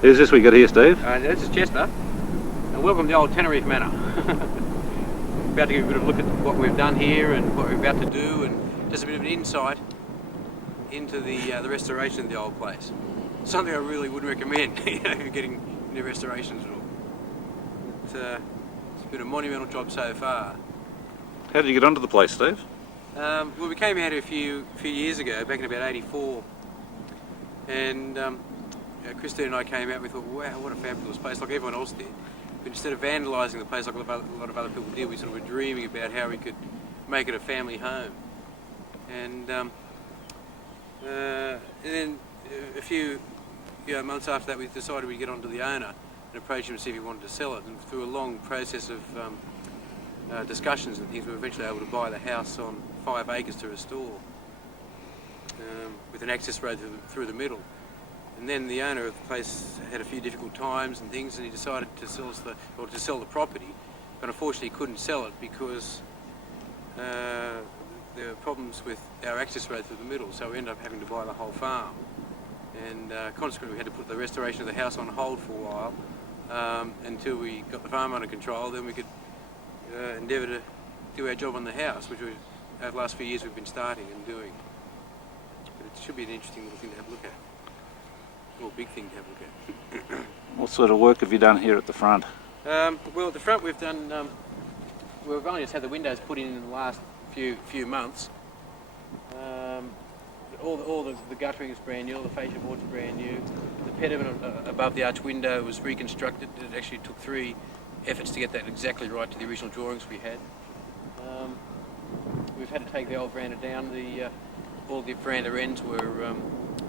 Who's this we got here, Steve? This is Chester, and welcome to the old Teneriffe Manor. About to give a bit of a look at what we've done here and what we're about to do, and just a bit of an insight into the restoration of the old place. Something I really would recommend, if you're getting into restorations at all. It's been a monumental job so far. How did you get onto the place, Steve? Well, we came out here a few years ago, back in about '84, and Christine and I came out. We thought, wow, what a fabulous place, like everyone else did. But instead of vandalising the place like a lot of other people did, we sort of were dreaming about how we could make it a family home. And then a few months after that, we decided we'd get onto the owner and approach him to see if he wanted to sell it. And through a long process of discussions and things, we were eventually able to buy the house on 5 acres to restore, with an access road through the middle. And then the owner of the place had a few difficult times and things, and he decided to sell the property, but unfortunately he couldn't sell it because there were problems with our access road through the middle, so we ended up having to buy the whole farm. And consequently we had to put the restoration of the house on hold for a while, until we got the farm under control. Then we could endeavour to do our job on the house, which over the last few years we've been starting and doing. But it should be an interesting little thing to have a look at. Or big thing to have a look at. What sort of work have you done here at the front? Well, at the front we've done, we've only just had the windows put in the last few months. All the guttering is brand new, all the fascia board's brand new. The pediment above the arch window was reconstructed. It actually took 3 efforts to get that exactly right to the original drawings we had. We've had to take the old veranda down. All the veranda ends were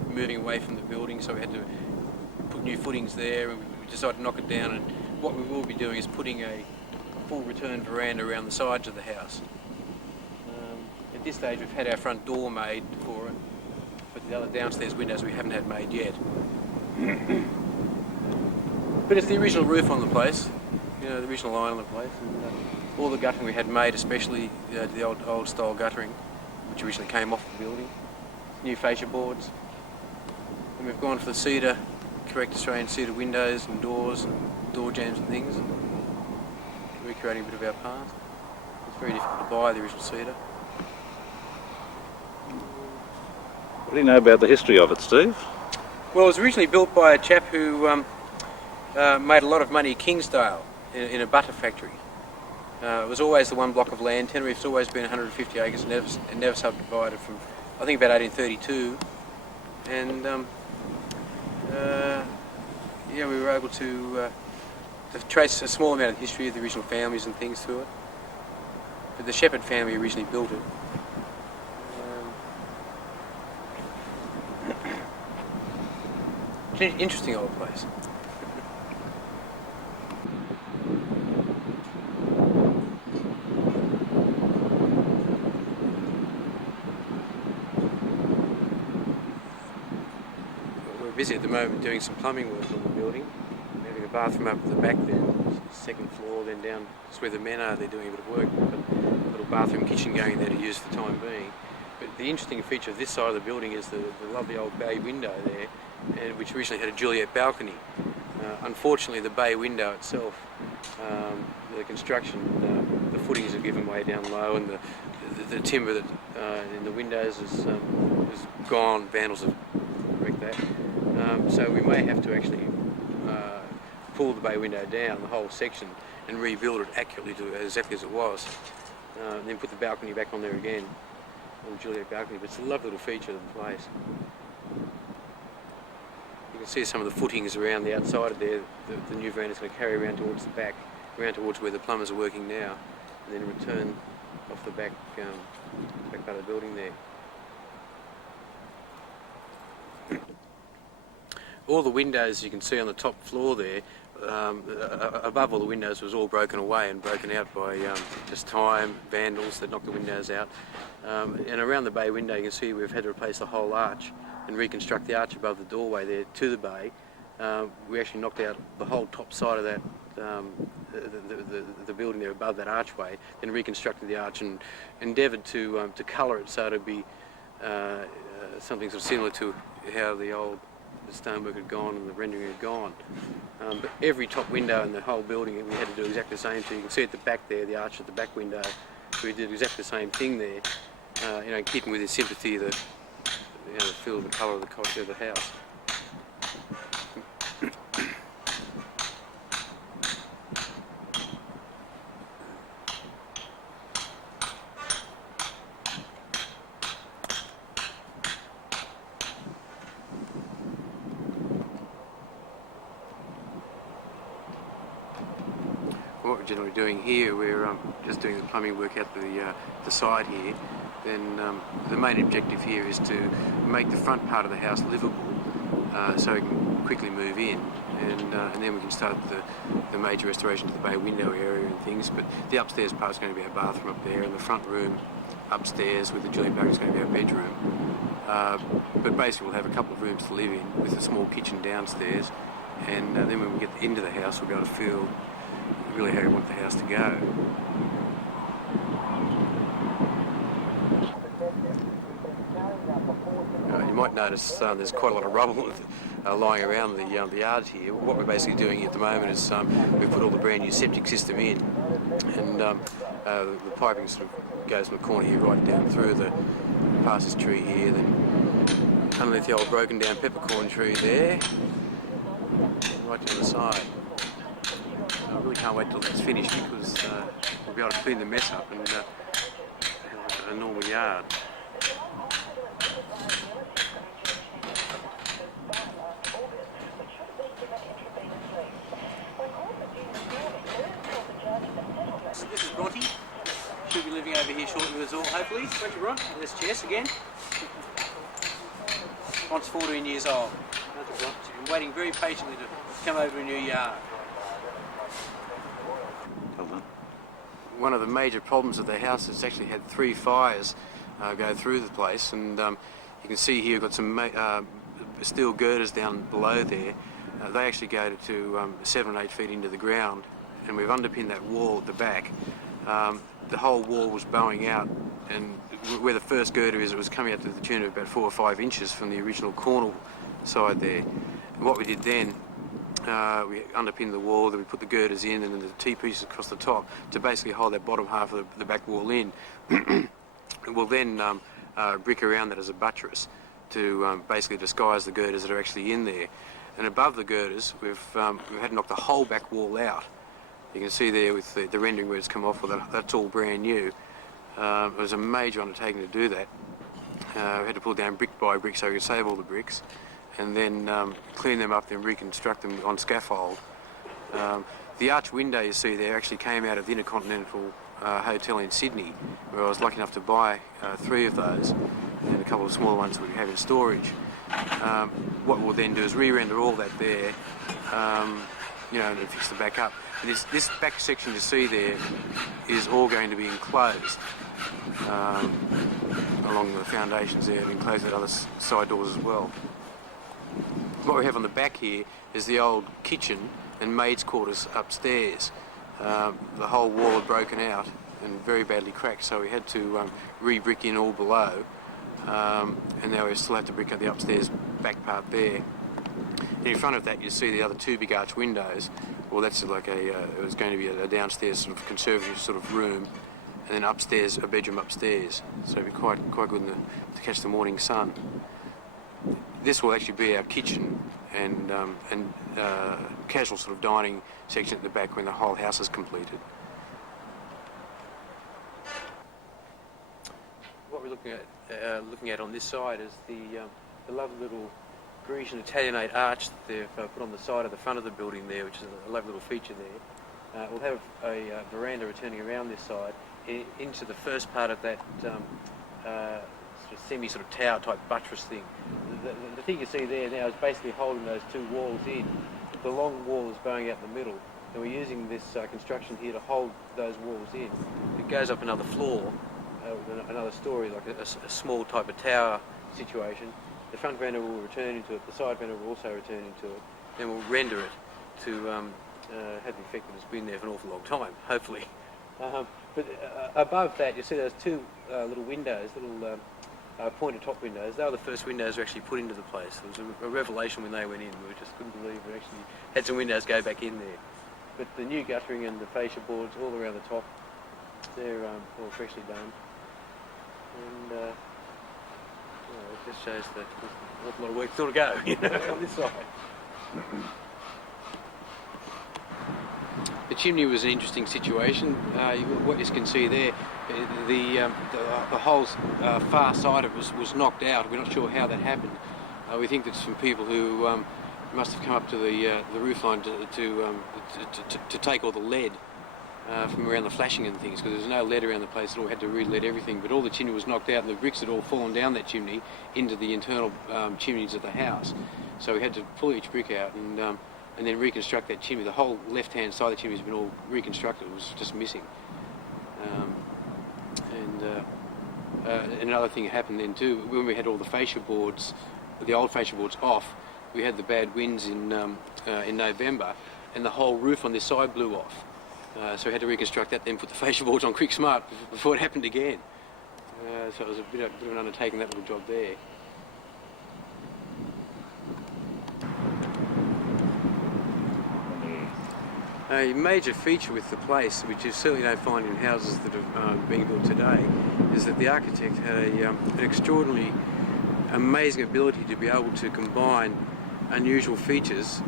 moving away from the building, so we had to put new footings there, and we decided to knock it down. And what we will be doing is putting a full return veranda around the sides of the house. At this stage we've had our front door made for it, but the other downstairs windows we haven't had made yet. But it's the original roof on the place, the original line on the place, and all the guttering we had made, especially the old style guttering, which originally came off the building, new fascia boards. And we've gone for the cedar, correct Australian cedar windows and doors and door jambs and things, and recreating a bit of our past. It's very difficult to buy the original cedar. What do you know about the history of it, Steve? Well, it was originally built by a chap who made a lot of money at Kingsdale in a butter factory. It was always the one block of land. Teneriffe's always been 150 acres and never subdivided from, I think, about 1832. And we were able to trace a small amount of history of the original families and things through it. But the Shepherd family originally built it. It's an interesting old place. We're busy at the moment doing some plumbing work on the building. We're having a bathroom up at the back there, second floor, then down just where the men are. They're doing a bit of work. We've got a little bathroom kitchen going there to use for the time being. But the interesting feature of this side of the building is the lovely old bay window there, which originally had a Juliet balcony. Unfortunately, the bay window itself, the construction, the footings have given way down low, and the timber that in the windows is gone. Vandals have wrecked that. So we may have to actually pull the bay window down, the whole section, and rebuild it accurately to exactly as it was. Then put the balcony back on there again, on the Juliet balcony. But it's a lovely little feature of the place. You can see some of the footings around the outside of there. The new veranda is going to carry around towards the back, around towards where the plumbers are working now, and then return off the back part of the building there. All the windows you can see on the top floor there, above all the windows, was all broken away and broken out by just time, vandals that knocked the windows out. And around the bay window you can see we've had to replace the whole arch and reconstruct the arch above the doorway there to the bay. We actually knocked out the whole top side of that, the building there above that archway, then reconstructed the arch and endeavoured to colour it so it'd be something sort of similar to how the the stonework had gone and the rendering had gone. But every top window in the whole building, we had to do exactly the same. So you can see at the back there, the arch at the back window, we did exactly the same thing there. Keeping with his sympathy, the feel of the colour of the culture of the house. What we're generally doing here, we're just doing the plumbing work out the side here. Then the main objective here is to make the front part of the house livable, so we can quickly move in, and then we can start the major restoration to the bay window area and things. But the upstairs part is going to be our bathroom up there, and the front room upstairs with the Julian barrack is going to be our bedroom. But basically we'll have a couple of rooms to live in with a small kitchen downstairs, and then when we get into the house we'll be able to feel really how we want the house to go. You might notice there's quite a lot of rubble lying around the yard here. What we're basically doing at the moment is we've put all the brand new septic system in, and the piping sort of goes from the corner here right down through past this tree here, then underneath the old broken down peppercorn tree there, and right down the side. I really can't wait till it's finished, because we'll be able to clean the mess up and have a normal yard. This is Bronte. She'll be living over here shortly with us all, hopefully. Won't you, Bron? There's Jess again. Bronte's 14 years old. She's been waiting very patiently to come over to a new yard. One of the major problems of the house is it's actually had 3 fires go through the place, and you can see here we've got some steel girders down below there. They actually go to 7 or 8 feet into the ground, and we've underpinned that wall at the back. The whole wall was bowing out, and where the first girder is, it was coming out to the tune of about 4 or 5 inches from the original corner side there. And what we did then, we underpinned the wall, then we put the girders in, and then the T-pieces across the top to basically hold that bottom half of the back wall in. We'll then brick around that as a buttress to basically disguise the girders that are actually in there. And above the girders, we've had to knock the whole back wall out. You can see there with the rendering where it's come off, well, that's all brand new. It was a major undertaking to do that. We had to pull down brick by brick so we could save all the bricks, and then clean them up, then reconstruct them on scaffold. The arch window you see there actually came out of the Intercontinental Hotel in Sydney, where I was lucky enough to buy 3 of those, and a couple of smaller ones that we have in storage. What we'll then do is re-render all that there, and fix the back up. This back section you see there is all going to be enclosed along the foundations there, and enclosed at other side doors as well. What we have on the back here is the old kitchen and maids' quarters upstairs. The whole wall had broken out and very badly cracked, so we had to re-brick in all below, and now we still have to brick out the upstairs back part there. And in front of that you see the other 2 big arch windows. Well, that's like it was going to be a downstairs sort of conservative sort of room, and then upstairs a bedroom upstairs, so it'd be quite good to catch the morning sun. This will actually be our kitchen and casual sort of dining section at the back when the whole house is completed. What we're looking at on this side is the lovely little Grecian Italianate arch that they've put on the side of the front of the building there, which is a lovely little feature there. We'll have a veranda returning around this side into the first part of that sort of tower type buttress thing. The thing you see there now is basically holding those 2 walls in. The long wall is bowing out in the middle, and we're using this construction here to hold those walls in. It goes up another floor with another story, like a small type of tower situation. The front veranda will return into it, the side veranda will also return into it, then we'll render it to have the effect that it's been there for an awful long time, hopefully. But above that, you see those 2 little windows, little pointed top windows. They were the first windows we actually put into the place. It was a revelation when they went in. We just couldn't believe we actually had some windows go back in there. But the new guttering and the fascia boards all around the top, they're all freshly done. And it just shows that there's an awful lot of work still to go, you know, on this side. The chimney was an interesting situation. What you can see there, the whole far side of it was knocked out. We're not sure how that happened. We think that some people who must have come up to the roof line to take all the lead from around the flashing and things, because there was no lead around the place at all. We had to re-lead everything, but all the chimney was knocked out and the bricks had all fallen down that chimney into the internal chimneys of the house. So we had to pull each brick out and then reconstruct that chimney. The whole left-hand side of the chimney has been all reconstructed. It was just missing. Another thing happened then too, when we had all the fascia boards, the old fascia boards off, we had the bad winds in November, and the whole roof on this side blew off. So we had to reconstruct that, then put the fascia boards on quick smart before it happened again. So it was a bit of an undertaking, that little job there. A major feature with the place, which you certainly don't find in houses that are being built today, is that the architect had an extraordinarily amazing ability to be able to combine unusual features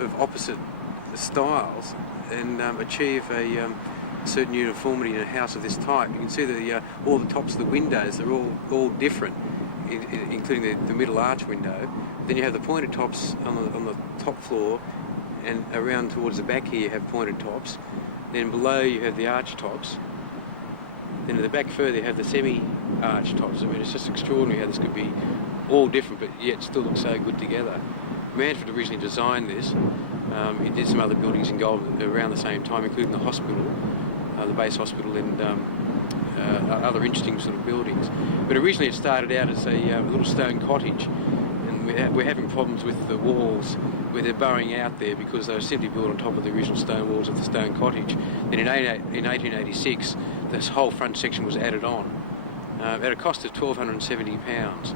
of opposite styles and achieve a certain uniformity in a house of this type. You can see that all the tops of the windows, they're all different, including the middle arch window. Then you have the pointed tops on the top floor, and around towards the back here you have pointed tops. Then below you have the arch tops. Then at the back further you have the semi-arch tops. I mean, it's just extraordinary how this could be all different but yet still look so good together. Manfred originally designed this. He did some other buildings in Gold around the same time, including the hospital, the base hospital, and other interesting sort of buildings. But originally it started out as a little stone cottage, and we're having problems with the walls where they're burrowing out there because they were simply built on top of the original stone walls of the stone cottage. Then in 1886, this whole front section was added on at a cost of £1,270.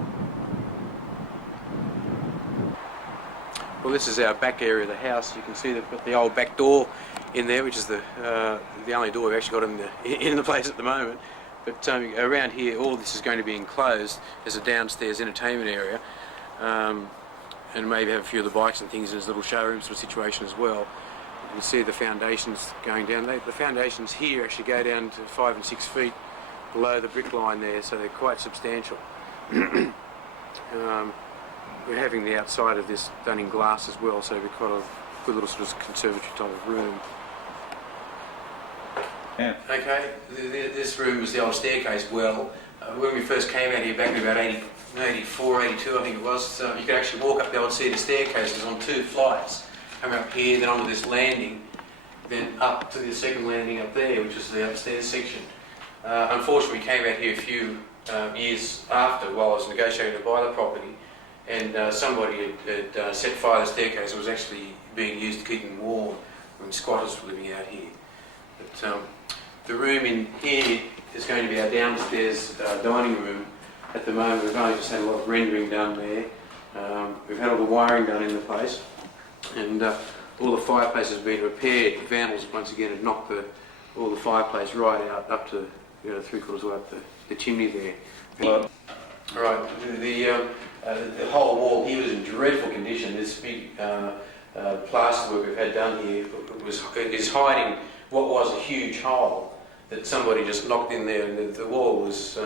Well, this is our back area of the house. You can see they've got the old back door in there, which is the only door we've actually got in the place at the moment. But around here, all this is going to be enclosed as a downstairs entertainment area, and maybe have a few of the bikes and things in this little showroom sort of situation as well. You can see the foundations going down. The foundations here actually go down to 5 and 6 feet below the brick line there, so they're quite substantial. We're having the outside of this done in glass as well, so we've got a good little sort of conservatory type of room. Yeah. Okay, this room was the old staircase well. When we first came out here back in about 84, 82 I think it was, you could actually walk up the old cedar staircases on 2 flights, coming up here, then onto this landing, then up to the second landing up there, which was the upstairs section. Unfortunately, we came out here a few years after, while I was negotiating to buy the property, and somebody had set fire to the staircase. It was actually being used to keep them warm when squatters were living out here. But the room in here is going to be our downstairs dining room. At the moment we've only just had a lot of rendering done there. We've had all the wiring done in the place, and all the fireplace has been repaired. The vandals once again had knocked all the fireplace right out up to 3/4 way up the chimney there. Right, the whole wall here was in dreadful condition. This big plasterwork we've had done here is hiding what was a huge hole that somebody just knocked in there, and the wall was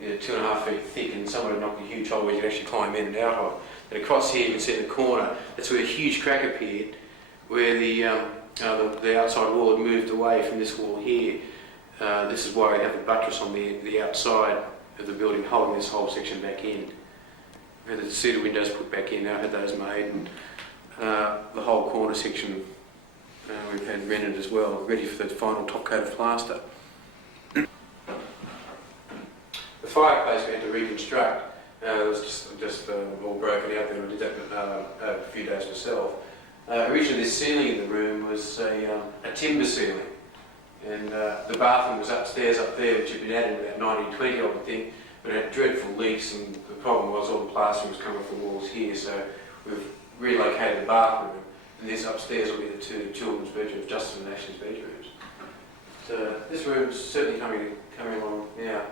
2.5 feet thick, and somebody knocked a huge hole where you could actually climb in and out of. And across here you can see in the corner, that's where a huge crack appeared, where the outside wall had moved away from this wall here. This is why we have the buttress on the outside of the building holding this whole section back in. We had the cedar windows put back in, now had those made, and the whole corner section we've had rendered as well, ready for the final top coat of plaster. The fireplace we had to reconstruct. It was just all broken out there. I did that a few days myself. Originally this ceiling in the room was a timber ceiling, and the bathroom was upstairs up there, which had been added in about 1920 I would think, but it had dreadful leaks, and the problem was all the plastering was coming off the walls here, so we've relocated the bathroom, and this upstairs will be the two children's bedrooms, Justin and Ashley's bedrooms. So this room's certainly coming along now.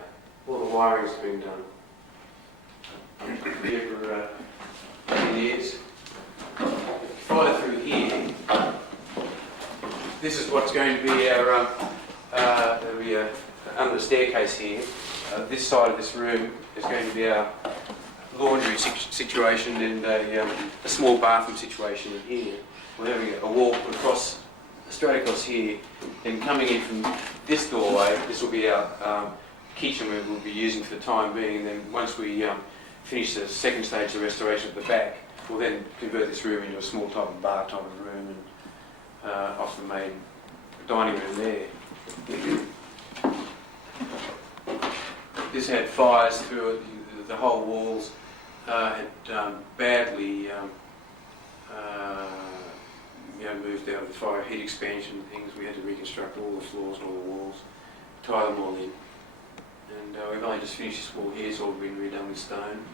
All the wiring's been done. Here for years. Follow through here. This is what's going to be our under the staircase here. This side of this room is going to be our laundry situation and a small bathroom situation in here. We're having a walk straight across here, and coming in from this doorway, this will be our kitchen where we'll be using for the time being, and then once we finish the second stage of restoration at the back, we'll then convert this room into a small type of bar type of room, and off the main dining room there. This had fires through it. The whole walls had badly moved out of the fire heat expansion and things. We had to reconstruct all the floors and all the walls, tie them all in. And we've only just finished this wall here. It's all been redone with stone.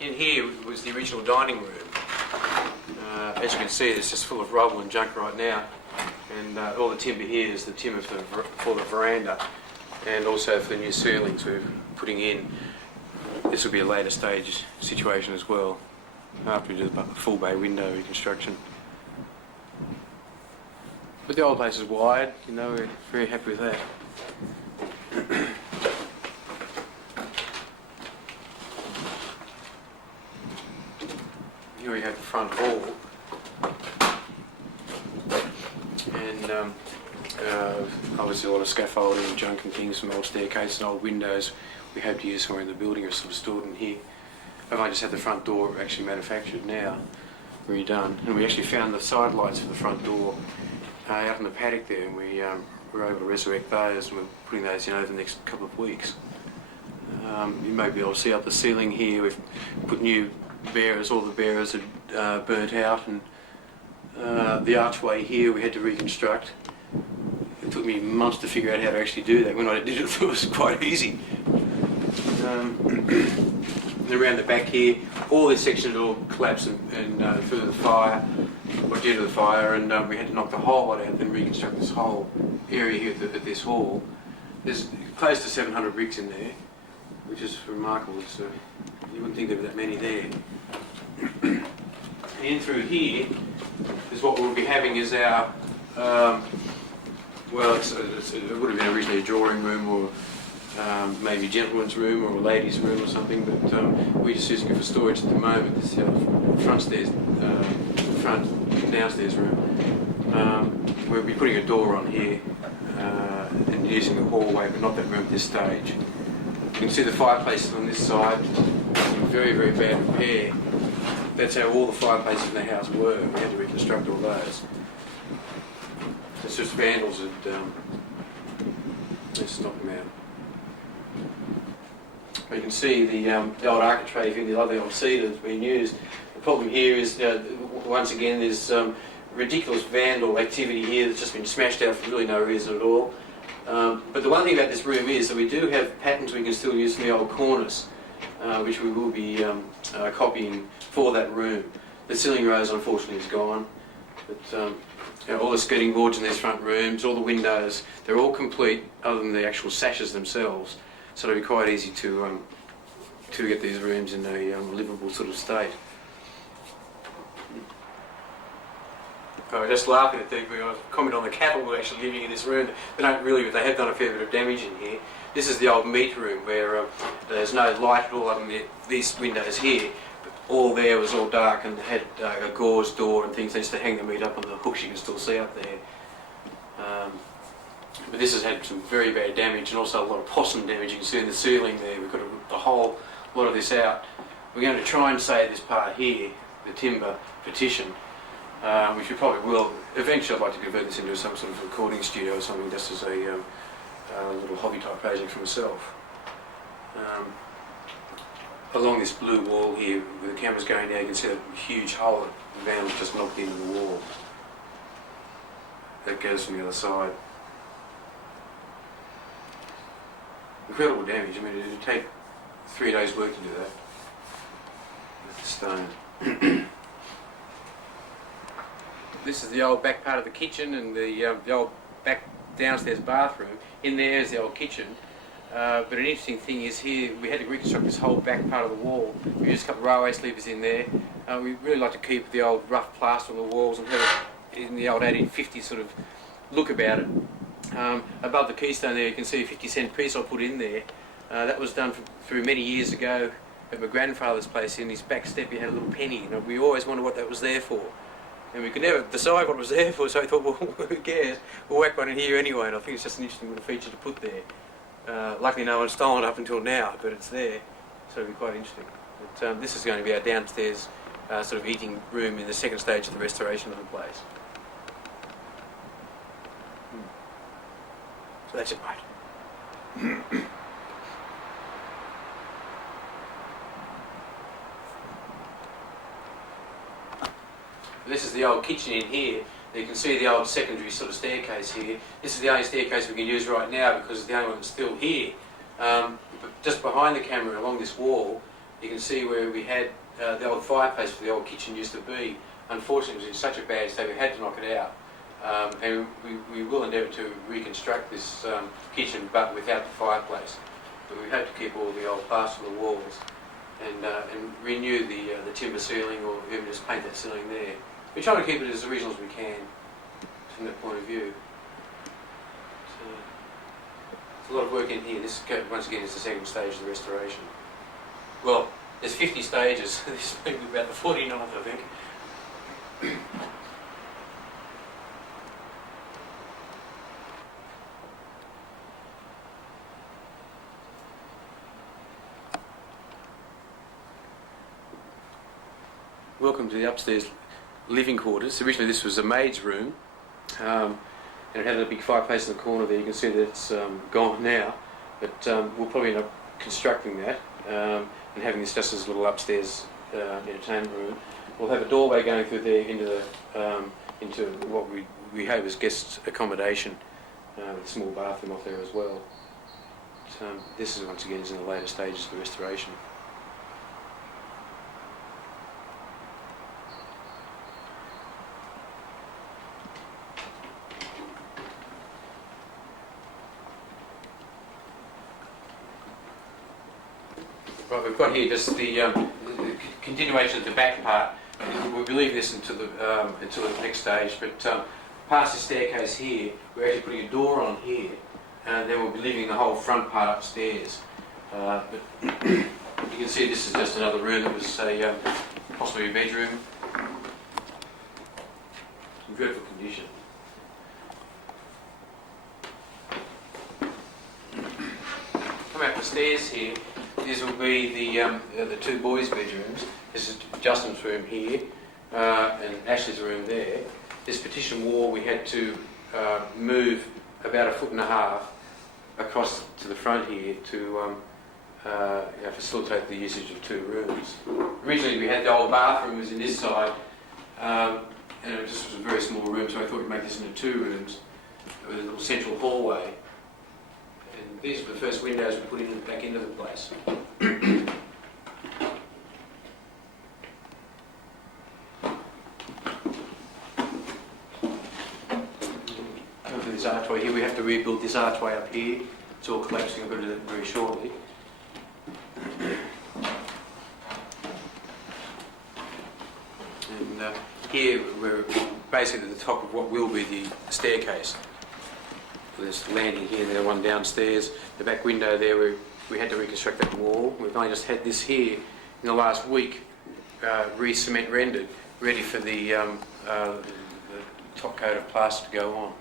In here was the original dining room. As you can see, it's just full of rubble and junk right now. And all the timber here is the timber for the veranda, and also for the new ceilings we're putting in. This will be a later stage situation as well, after we do the full bay window reconstruction. But the old place is wide, we're very happy with that. Here we have the front hall, and obviously a lot of scaffolding and junk and things from old staircases and old windows we hope to use somewhere in the building are sort of stored in here. I've only just had the front door actually manufactured now, redone, and we actually found the side lights for the front door out in the paddock there, and we were able to resurrect those, and we're putting those in over the next couple of weeks. You may be able to see up the ceiling here, we've put new bearers. All the bearers had burnt out, and the archway here we had to reconstruct. It took me months to figure out how to actually do that. When I did it, it was quite easy. And around the back here, all this section had all collapsed and through the fire, or due to the fire, and we had to knock the whole lot out and then reconstruct this whole area here at this hall. There's close to 700 bricks in there, which is remarkable. So you wouldn't think there were that many there. And in through here is what we'll be having is our, it would have been originally a drawing room, or maybe a gentleman's room or a lady's room or something, but we're just using it for storage at the moment. This is our front downstairs room. We'll be putting a door on here and using the hallway, but not that room at this stage. You can see the fireplaces on this side in very, very bad repair. That's how all the fireplaces in the house were. We had to reconstruct all those. It's just vandals that let's stop them out. You can see the old architrave here, the old cedar that's been used. The problem here is, once again, there's ridiculous vandal activity here that's just been smashed out for really no reason at all. But the one thing about this room is that we do have patterns we can still use from the old cornice, which we will be copying for that room. The ceiling rose, unfortunately, is gone. But all the skirting boards in these front rooms, all the windows, they're all complete other than the actual sashes themselves. So it'll be quite easy to get these rooms in a livable sort of state. I was just laughing at the comment on the cattle who are actually living in this room. They don't really, but they have done a fair bit of damage in here. This is the old meat room where there's no light at all other than these windows here. All there was all dark and had a gauze door and things. They used to hang the meat up on the hooks you can still see up there. But this has had some very bad damage, and also a lot of possum damage. You can see in the ceiling there, we've got a whole lot of this out. We're going to try and save this part here, the timber partition, which we probably will. Eventually I'd like to convert this into some sort of recording studio or something, just as a little hobby type project for myself. Along this blue wall here, where the camera's going now, you can see a huge hole that the vandals just knocked into the wall. that goes from the other side. Incredible damage. I mean, it would take 3 days' work to do that with the stone. This is the old back part of the kitchen and the old back downstairs bathroom. In there is the old kitchen. But an interesting thing is here we had to reconstruct this whole back part of the wall. We used a couple of railway sleepers in there. We really like to keep the old rough plaster on the walls and have it in the old 1850s sort of look about it. Above the keystone there you can see a 50-cent piece I put in there. That was done through many years ago at my grandfather's place. In his back step he had a little penny, and we always wondered what that was there for. And we could never decide what it was there for, so I thought, well, who cares? We'll whack one in here anyway, and I think it's just an interesting little feature to put there. Luckily no one's stolen it up until now, but it's there, so it'll be quite interesting. But, this is going to be our downstairs sort of eating room in the second stage of the restoration of the place. So that's it, mate. This is the old kitchen in here. You can see the old secondary sort of staircase here. This is the only staircase we can use right now because it's the only one that's still here. But just behind the camera along this wall, you can see where we had the old fireplace where the old kitchen used to be. Unfortunately, it was in such a bad state we had to knock it out. And we will endeavour to reconstruct this kitchen, but without the fireplace. But we hope to keep all the old plaster on the walls and renew the timber ceiling, or even just paint that ceiling there. We're trying to keep it as original as we can from that point of view. So, there's a lot of work in here. This, once again, is the second stage of the restoration. Well, there's 50 stages. This may be about the 49th, I think. Welcome to the upstairs living quarters. Originally this was a maid's room, and it had a big fireplace in the corner there. You can see that it's gone now, but we'll probably end up constructing that and having this just as a little upstairs entertainment room. We'll have a doorway going through there into what we hope is guest accommodation, with a small bathroom off there as well. But, this is once again in the later stages of the restoration. Right, we've got here just the continuation of the back part. We'll leave this until the next stage, but past the staircase here, we're actually putting a door on here, and then we'll be leaving the whole front part upstairs. But you can see this is just another room that was possibly a bedroom. In beautiful condition. Come out the stairs here. These will be the two boys' bedrooms. This is Justin's room here, and Ashley's room there. This partition wall we had to move about 1.5 foot across to the front here to facilitate the usage of 2 rooms. Originally we had the old bathroom was in this side, and it just was a very small room, so I thought we'd make this into 2 rooms with a little central hallway. And these are the first windows we put in back into the place. Over this archway here, we have to rebuild this archway up here. It's all collapsing. I'm going to do that very shortly. And here we're basically at the top of what will be the staircase. There's landing here and there, one downstairs. The back window there, we had to reconstruct that wall. We've only just had this here in the last week, re-cement rendered, ready for the top coat of plaster to go on.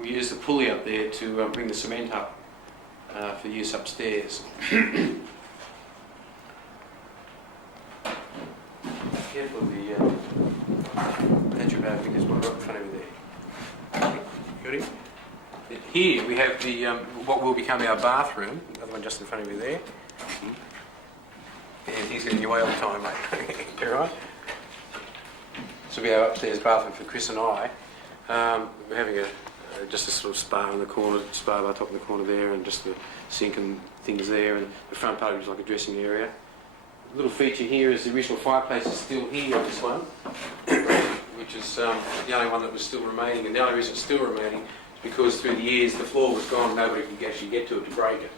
We used the pulley up there to bring the cement up for use upstairs. Careful of the edge of our fingers, one right in front of you there. Got him? Here we have the what will become our bathroom. Another one just in front of you there. And he's getting in your way all the time, mate. All right. This will be our upstairs bathroom for Chris and I. We're having just a sort of spa in the corner, spa bar top in the corner there, and just the sink and things there, and the front part is like a dressing area. A little feature here is the original fireplace is still here on this one, which is the only one that was still remaining, and the only reason it's still remaining is because through the years the floor was gone, nobody could actually get to it to break it.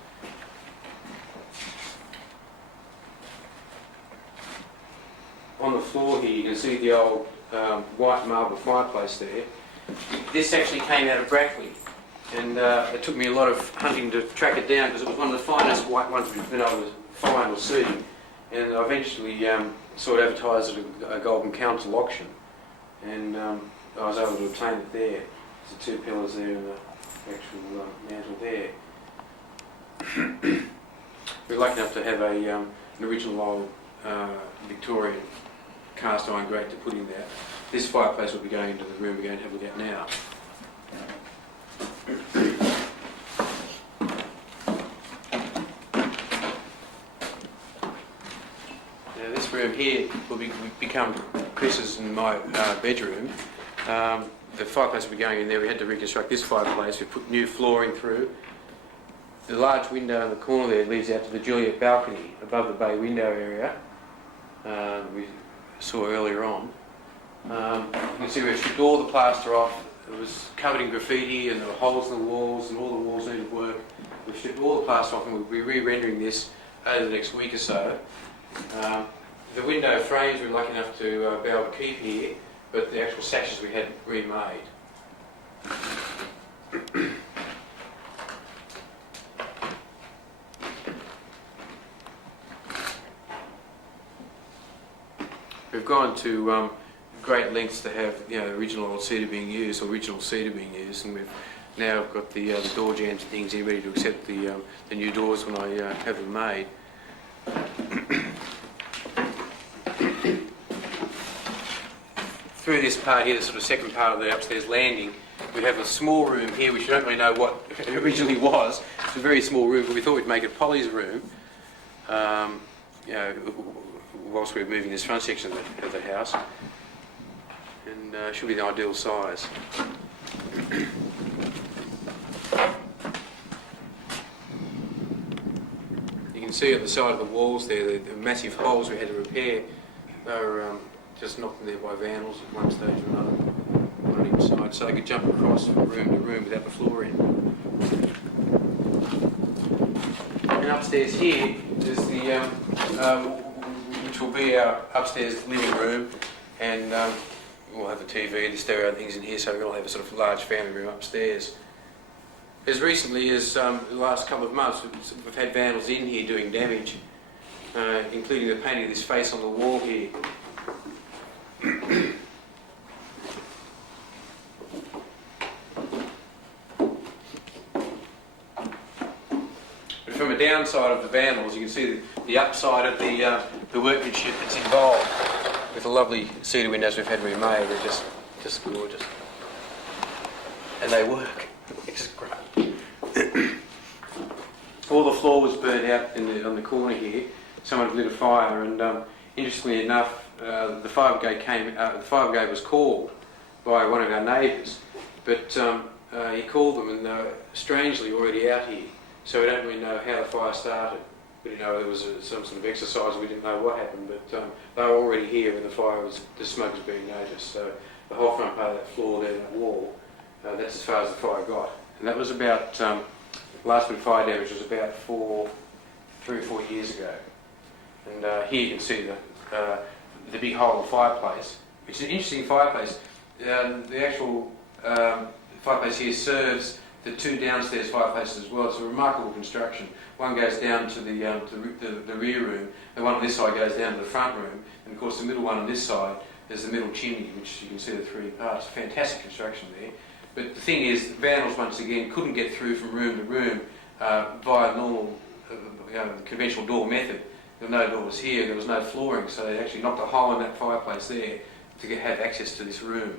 On the floor here you can see the old white marble fireplace there. This actually came out of Brackley, and it took me a lot of hunting to track it down because it was one of the finest white ones we've been able to find or see. And I eventually saw it advertised at a Golden Council auction, and I was able to obtain it there. There's the two pillars there and the actual mantle there. We're lucky enough to have an original old Victorian cast iron grate to put in there. This fireplace will be going into the room we're going to have a look at now. Now this room here will become Chris's and my bedroom. The fireplace will be going in there. We had to reconstruct this fireplace. We put new flooring through. The large window in the corner there leads out to the Juliet balcony above the bay window area we saw earlier on. You can see we stripped all the plaster off. It was covered in graffiti and there were holes in the walls and all the walls needed work. We stripped all the plaster off and we'll be re-rendering this over the next week or so. The window frames we were lucky enough to be able to keep here, but the actual sashes we had remade. We've gone to great lengths to have original old cedar being used, or original cedar being used, and we've now got the door jambs and things here ready to accept the new doors when I have them made. Through this part here, the sort of second part of the upstairs landing, we have a small room here which we don't really know what it originally was. It's a very small room, but we thought we'd make it Polly's room. Whilst we were moving this front section of the house, and should be the ideal size. You can see at the side of the walls there the massive holes we had to repair. They were just knocked in there by vandals at one stage or another on each side, so they could jump across from room to room without the floor in. And upstairs here is the which will be our upstairs living room, and we'll have the TV, the stereo and things in here, so we'll have a sort of large family room upstairs. As recently as the last couple of months, we've had vandals in here doing damage, including the painting of this face on the wall here. But from a downside of the vandals, you can see the upside of the workmanship that's involved with the lovely cedar windows we've had remade. They're just gorgeous, and they work. It's great. All the floor was burnt out on the corner here. Someone lit a fire, and interestingly enough, the fire brigade came. The fire brigade was called by one of our neighbours, but he called them, and they were strangely already out here. So we don't really know how the fire started. We didn't know there was some sort of exercise. We didn't know what happened, but they were already here when the smoke was being noticed. So the whole front part of that floor there, that wall, that's as far as the fire got. And that was about, the last bit of fire damage was about 3 or 4 years ago. And here you can see the big hole in the fireplace, which is an interesting fireplace. The actual fireplace here serves the two downstairs fireplaces as well. It's a remarkable construction. One goes down to the rear room, the one on this side goes down to the front room, and of course the middle one on this side is the middle chimney, which you can see the three parts. Fantastic construction there. But the thing is, vandals once again couldn't get through from room to room via normal, conventional door method. There were no doors here, there was no flooring, so they actually knocked a hole in that fireplace there to have access to this room.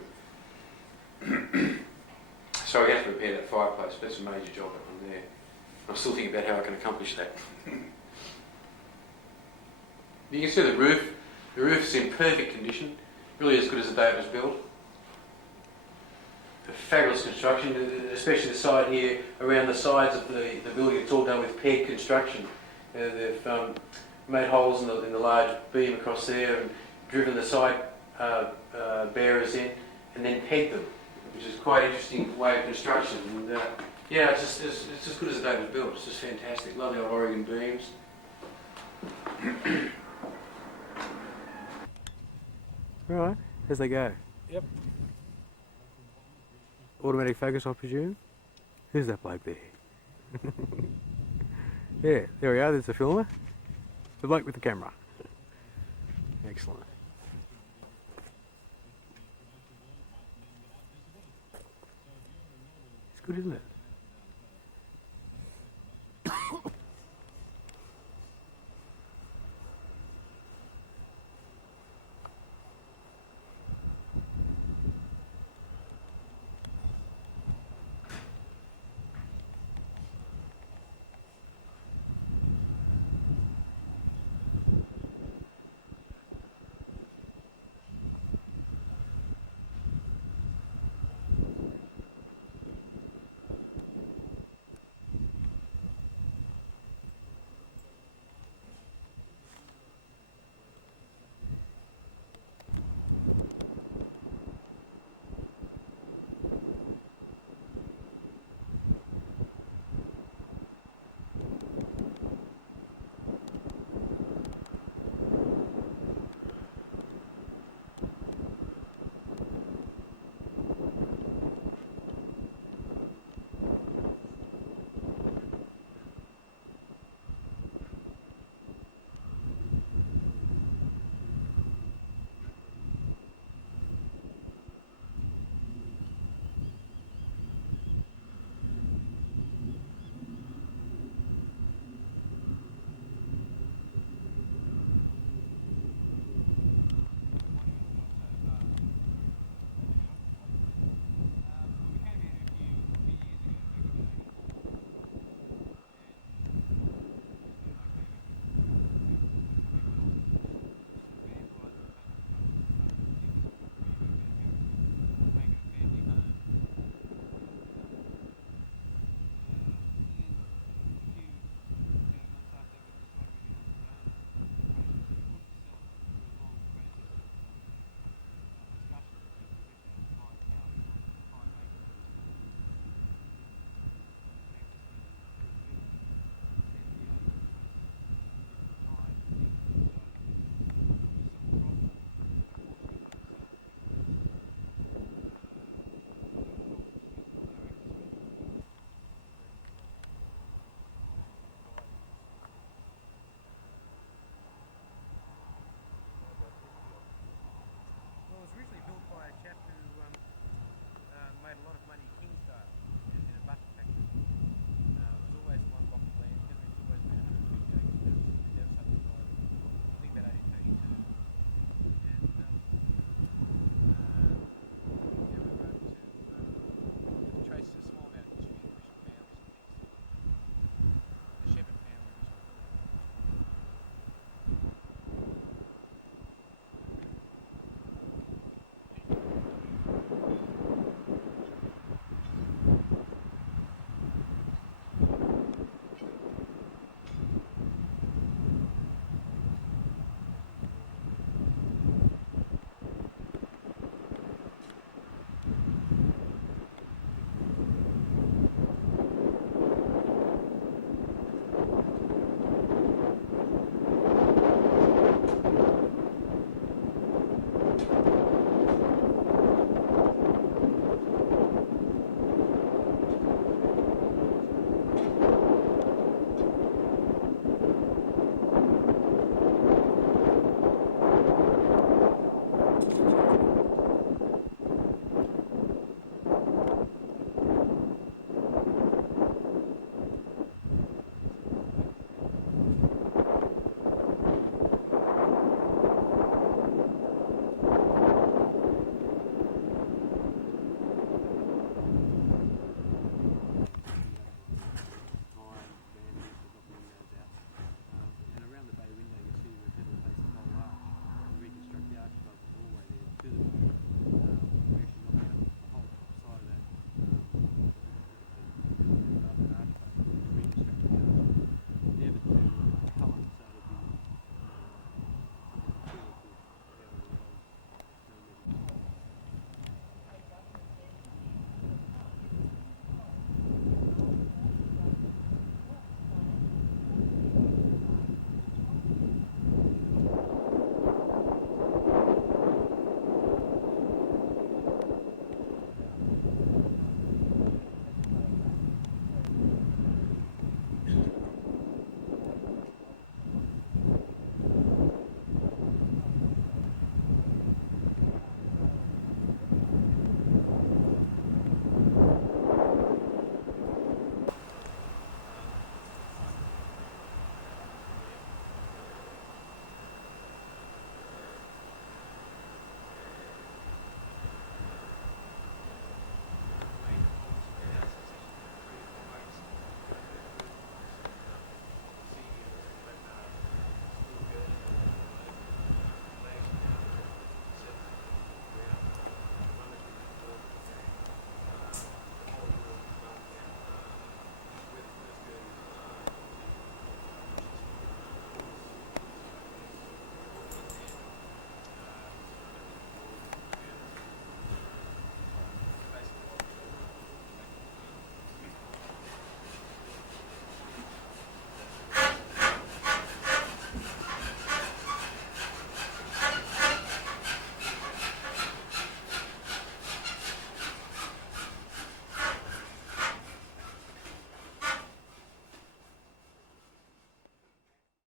So we have to repair that fireplace, but that's a major job on there. I'm still thinking about how I can accomplish that. You can see the roof. The roof is in perfect condition, really as good as the day it was built. fabulous construction, especially the side here around the sides of the building. It's all done with peg construction. They've made holes in the large beam across there and driven the side bearers in and then pegged them, which is quite an interesting way of construction. And yeah, it's as good as the day it was built. It's just fantastic. Lovely old Oregon beams. Right, as they go. Yep. Automatic focus, I presume. Who's that bloke there? Yeah, there we are. There's the filmer. The bloke with the camera. Excellent. It's good, isn't it?